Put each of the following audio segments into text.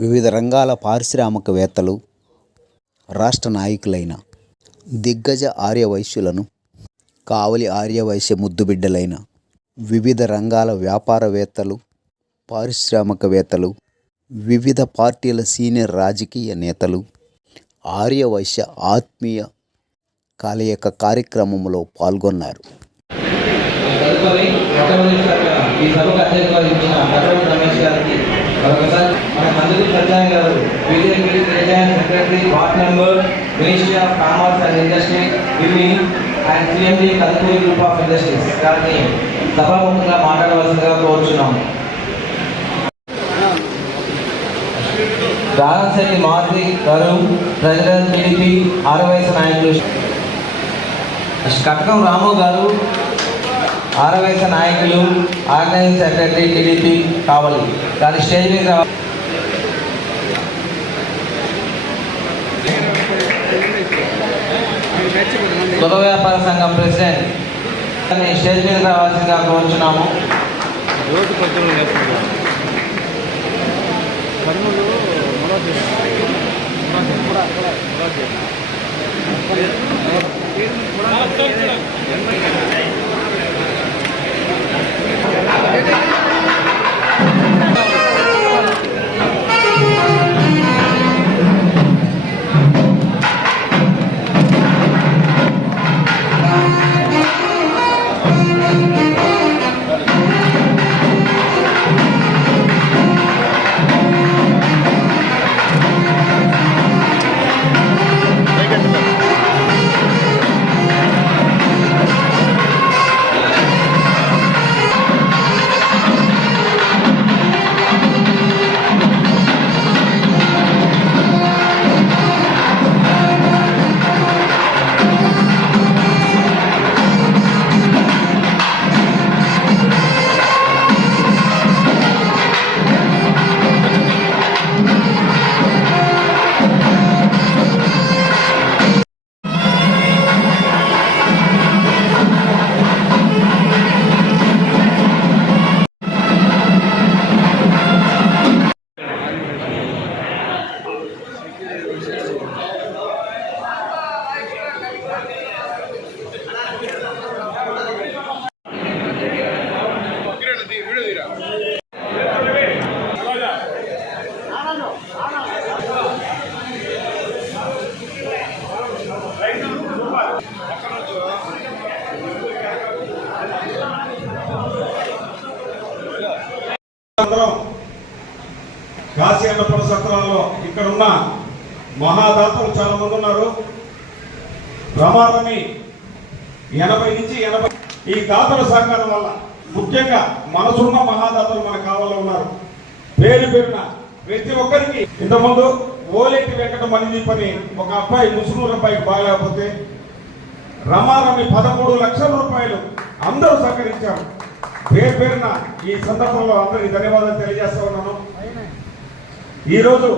వివిధ రంగాల పారిశ్రామికవేత్తలు, రాష్ట్ర నాయకులైన దిగ్గజ ఆర్యవైశ్యులను, కావలి ఆర్యవైశ్య ముద్దుబిడ్డలైన వివిధ రంగాల వ్యాపారవేత్తలు, పారిశ్రామికవేత్తలు, వివిధ పార్టీల సీనియర్ రాజకీయ నేతలు ఆర్యవైశ్య ఆత్మీయ కలయిక కార్యక్రమంలో పాల్గొన్నారు. ఈ సభకు అధ్యక్షత వహించిన కటవటి రమేష్ గారికి మరొకసారి మన మంత్రి ప్రజాయ్ గారు BJP secretary ward member ministry of commerce and industry Delhi and CMD Kalpuri group of industries గారిని సభాముఖంగా మాట్లాడవలసిందిగా కోరుచున్నాము. రాజశేఖర్ మారుతి గారు ప్రెసిడెంట్ టీడీపీ ఆర్యవైశ్య నాయకులు, కటకం రాము గారు ఆర్యవైశ్య నాయకులు, ఆర్గనైజింగ్ సెక్రటరీ టీడీపీ కావలి దాని స్టేజ్ మీద కొత్త వ్యాపార సంఘం ప్రెసిడెంట్ స్టేజ్ మీద రావాల్సిందిగా కోరుచున్నాము. కాశీ అన్నపూర్ణ సత్రాల్లో ఇక్కడ ఉన్న మహాదాతలు చాలా మంది ఉన్నారు. ప్రమాదమి 80 నుంచి 80 ఈ దాతల సహకారం వల్ల ముఖ్యంగా మనసున్న మహాదాతలు మన కావాలో ఉన్నారు. పేరు పేరున ప్రతి ఒక్కరికి ఇంతకుముందు ఓలేటి వెంకట మణిదీప్ అని ఒక అబ్బాయి ముస్లిం అబ్బాయికి బాగలేకపోతే రమారమి 13 లక్షల రూపాయలు అందరూ సహకరించారు. పేరు పేరున ఈ సందర్భంలో అందరికి ధన్యవాదాలు తెలియజేస్తా ఉన్నాను. ఈరోజు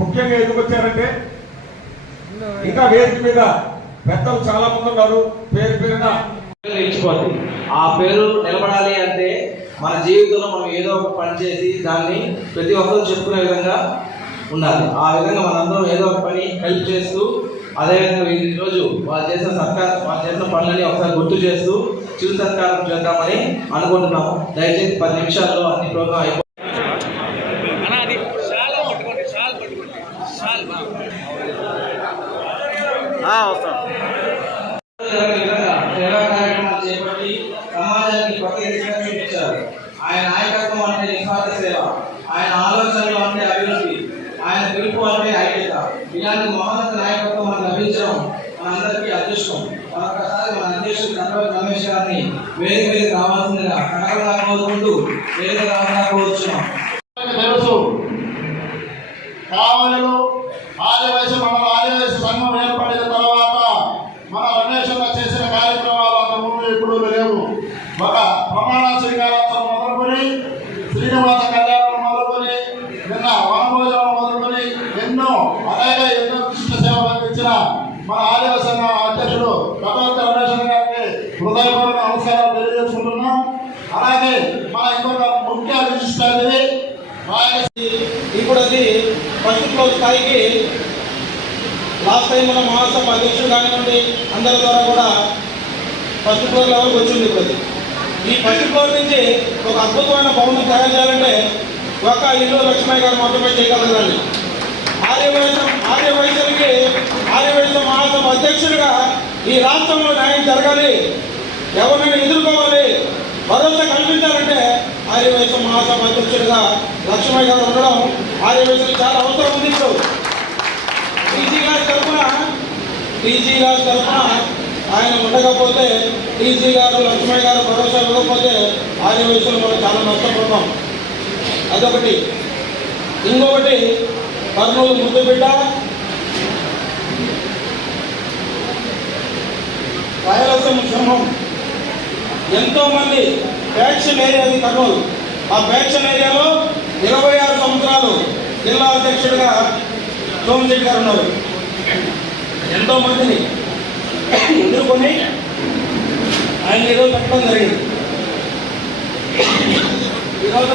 ముఖ్యంగా ఎందుకు వచ్చారంటే ఇంకా వేదిక మీద పెద్దలు చాలా మంది ఉన్నారు. పేరు పేరున ఇచ్చిపోతుంది. ఆ పేరు నిలబడాలి అంటే మన జీవితంలో మనం ఏదో ఒక పని చేసి దాన్ని ప్రతి ఒక్కరూ చెప్పుకునే విధంగా ఉండాలి. ఆ విధంగా మనందరం ఏదో ఒక పని హెల్ప్ చేస్తూ అదేవిధంగా ఈరోజు వాళ్ళు చేసిన పనులని ఒకసారి గుర్తు చేస్తూ చిరు సత్కారం చేద్దామని అనుకుంటున్నాము. దయచేసి 10 నిమిషాల్లో అన్ని ప్రోగ్రాం అయిపోతుంది. సేవా కార్యక్రమాలు చేపట్టి సమాజానికి ఇచ్చారు. ఆయన నాయకత్వం అంటే నిస్వార్థ సేవ, ఆయన ఆలోచనలు అంటే అభివృద్ధి, ఆయన పిలుపు అంటే ఐక్యత. ఇలాంటి మహోన్నత నాయకత్వం మనకు లభించడం మనందరికీ అదృష్టం. మరొకసారి మన అధ్యక్షుడు కటవటి రమేష్ గారిని వేదిక మీద రావాల్సిందిగా కనకగా కోరుకుంటూ వేదిక రావాలని కోరుచున్నాం. తెలుసు కావలిలో ఆర్యవైశ్య మండల ఆర్యవైశ్య సంఘం ఏర్పడిన తర్వాత మన రమేశ్వర చేసిన కార్యక్రమాలు అంతకుముందు ఎప్పుడూ లేవు. ఒక ప్రమాణ శ్రీకారోత్సవం మొదలుకొని శ్రీనివాస కళ్యాణం మొదలుకొని నిన్న వనభోజనం మొదలుకొని ఎన్నో అలాగే ఎన్నో కృష్ణ సేవలు అందించిన మన ఆర్యవైశ్య సంఘం అధ్యక్షుడు కటవటి రమేష్ గారికి హృదయపూర్వక నమస్కారాలు తెలియజేసుకుంటున్నాం. అలాగే మన ఇంకొక ముఖ్య విశిష్ట ఇప్పుడు అది స్థాయికి లాస్ట్ టైం మన మహాసభ అధ్యక్షుడు కానివ్వండి అందరి ద్వారా కూడా ఫస్ట్ ఫ్లోర్ లెవెల్కి వచ్చింది. ఇప్పుడు ఈ ఫస్ట్ ఫ్లోర్ నుంచి ఒక అద్భుతమైన భవనం తయారు చేయాలంటే ఒక ఇల్లు లక్ష్మయ్య గారు మాత్రమే చేయగలరండి. ఆర్యవైశ్యులకి ఆర్యవైశ్య మహాసభ అధ్యక్షుడిగా ఈ రాష్ట్రంలో న్యాయం జరగాలి, ఎవరినైనా ఎదుర్కోవాలి, భరోసా కల్పించాలంటే ఆర్యవైశ్య మహాసభ అధ్యక్షుడిగా లక్ష్మయ్య గారు ఉండడం ఆర్యవైశ్యులకు చాలా అవసరం ఉంది. ఇప్పుడు టీజీ గారి తరఫున ఆయన ఉండకపోతే, టీజీ గారు లక్ష్మయ్య గారు భరోసా ఇవ్వకపోతే ఆర్యవైశ్యులు మనం చాలా నష్టపోతాం. అదొకటి. ఇంకొకటి, కర్నూలు ముద్దుబిడ్డ, రాయలసీమ సింహం, ఎంతోమంది ఫ్యాక్షన్ ఏరియాది కర్నూలు. ఆ ఫ్యాక్షన్ ఏరియాలో 26 సంవత్సరాలు జిల్లా అధ్యక్షుడిగా సోమశెట్టి గారు ఉన్నారు. ఎంతోమందిని ఎదుర్కొని ఆయన ఈరోజు పెట్టడం జరిగింది. ఈరోజు